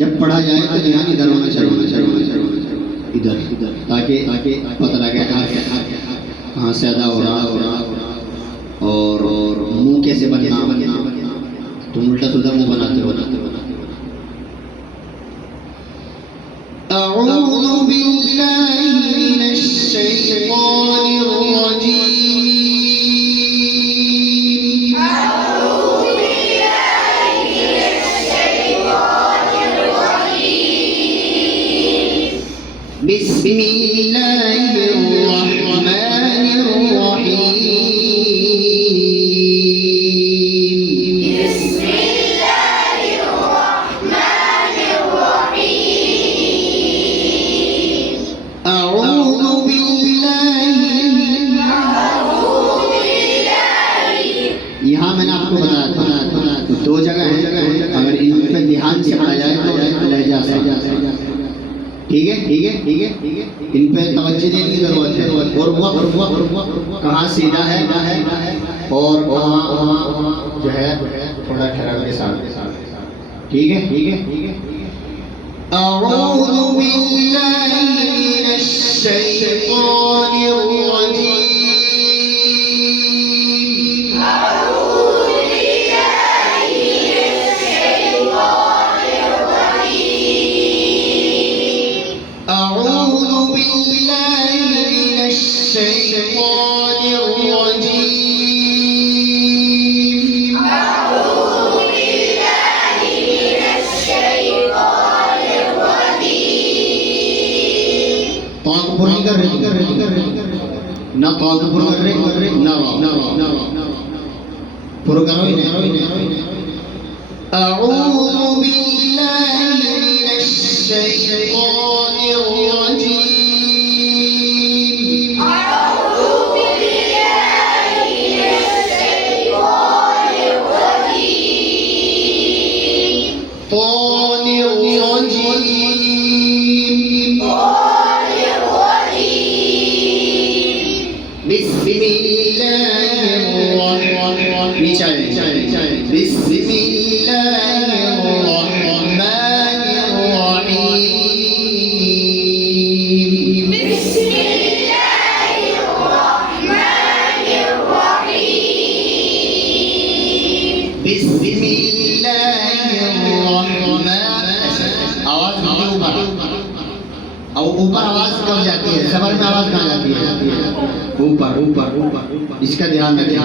जब पढ़ा जाए तो ध्यान इधर होना चाहिए, इधर ताकि पता लगे कहाँ से अदा हो रहा और मुंह कैसे बनना। तुम उल्टा सुल्टा मुंह बनाते हो। अऊज़ु बिल्लाहि मिनश शैतानिर रजीम। बिस्मिल्लाहिर रहमानिर रहीम। बिस्मिल्लाहिर रहमानिर रहीम। अऊज़ु बिल्लाहि। यहाँ मैंने आपको बताया था दो जगह है, अगर इन पे ध्यान से पढ़ा जाए तो लहजा सही। ठीक है, इन पे तवज्जो देने की जरूरत है। और कहाँ सीधा है और कहाँ जो है थोड़ा ठहराव के साथ। ठीक है। अऊज़ु बिल्लाहि मिनश शैतानिर रजीम। أعوذ بالله من الشيطان الرجيم. أعوذ بالله من الشيطان الرجيم. ताकबुर नहीं कर रहे ना, ताकबुर कर रहे ना पुर करो ही नहीं। أعوذ بالله من الشيطان الرجيم. ऊपर आवाज कब जाती है, सबर में आवाज कहाँ जाती है? ऊपर। इसका ध्यान रखें।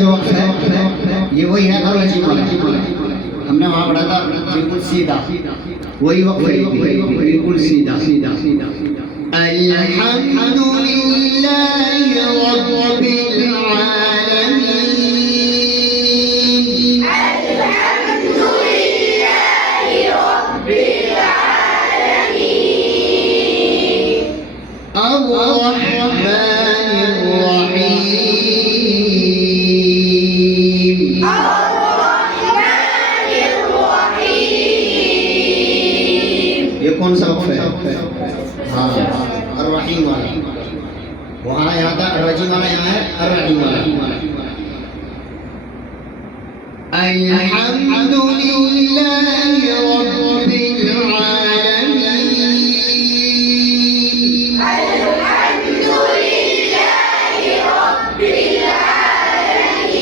जो वक्त है ये वही है अर्रजीम वाला, हमने वहाँ पढ़ा था बिल्कुल सीधा, वही वक्त है बिल्कुल सीधा सीधा सीधा। अल्हम्दुलिल्लाहि रब्बिल आलमीन, अल्हम्दुलिल्लाहि रब्बिल आलमीन, अर्रहमानिर रहीम, अर्रहमानिर रहीम। ये कौन सा वक्त है? हाँ अर्रहीम वाला, वहाँ यहाँ था अर्रजीम वाला, यहाँ है अर्रहीम वाला। अल्हम्दुलिल्लाहि रब्बिल आलमीन, अल्हम्दुलिल्लाहि रब्बिल आलमीन,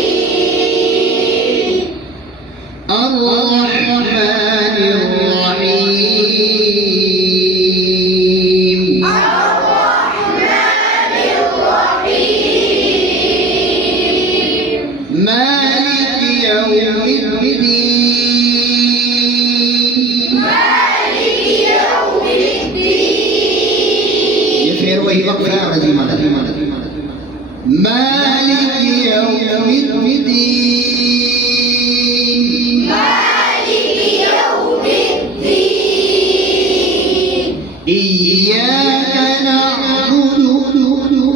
अर्रहमानिर रहीम, अर्रहमानिर रहीम, मालिक यौमिद्दीन। मालिक यौमिद्दीन, ये फिर वही वक्त है अर्रजीम वाला। मालिक यौमिद्दीन, मालिक यौमिद्दीन, إياك نعبد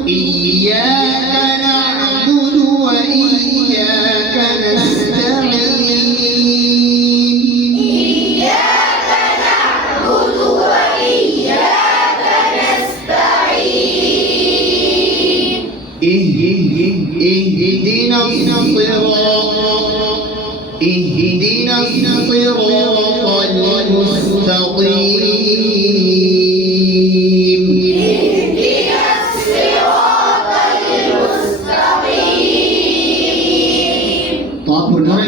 وإياك نستعين، إياك نعبد وإياك نستعين، اهدنا الصراط المستقيم، اهدنا الصراط المستقيم। तो आप बोलना है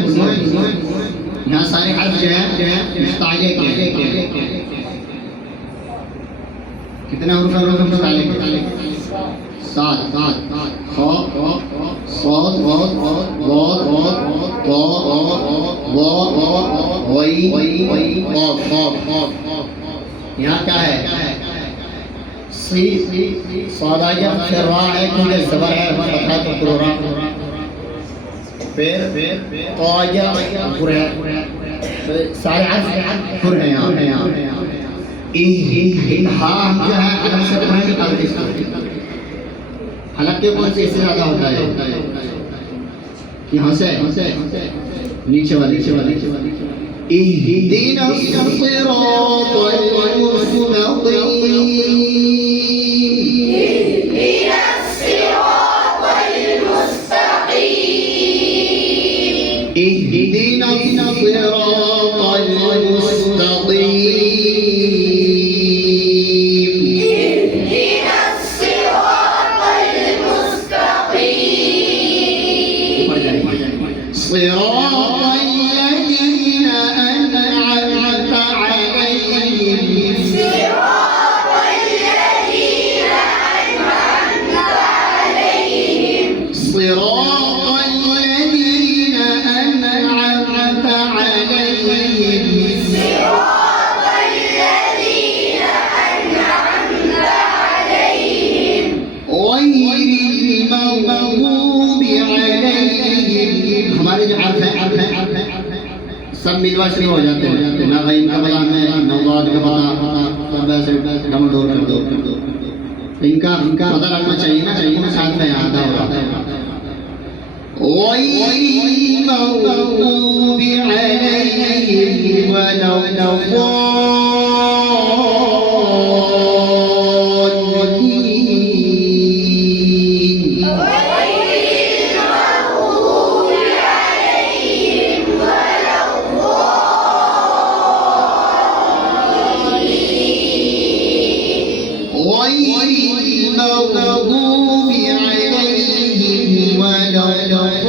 यहाँ सारे हर्फ जो है मुस्ताले के कितने हर्फ है मुस्ताले के? 7 ख صاد ضاد ضاد طاء ظاء غين قاف قاف। यहाँ क्या है? सी सादाया फिर रा है, क्योंकि ज़बर है फतहा तो पूरा, फिर ताया पूरा है, सारे हर्फ पूर है यहाँ। हाँ हम जो है अलग से पढ़ेंगे कल इसको। हलक के कौन से इससे ज़्यादा होता है? यहाँ से नीचे वाली इहदिना सिरातल मुस्तक़ीम, اهدنا الصراط المستقيم، اهدنا الصراط المستقيم، اهدنا الصراط المستقيم، صراط الذين أنعمت عليهم، صراط الذين أنعمت عليهم، صراط الذين أنعمت عليهم، صراط الذين أنعمت عليهم، غير المغضوب عليهم। हमारे जो हर्फ है सब मिलवा शुरू हो जाते हैं, ना गैन का पता है ना दाद का पता, सब ऐसे डम डोर कर दो। इनका पता रखना चाहिए ना, साथ में आता होगा। غير المغضوب عليهم ولا الضالين. غير المغضوب عليهم ولا الضالين، غير المغضوب عليهم ولا الضالين.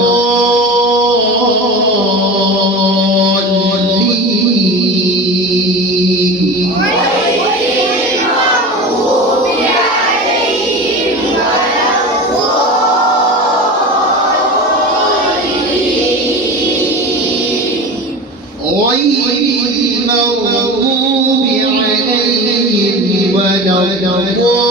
الضالين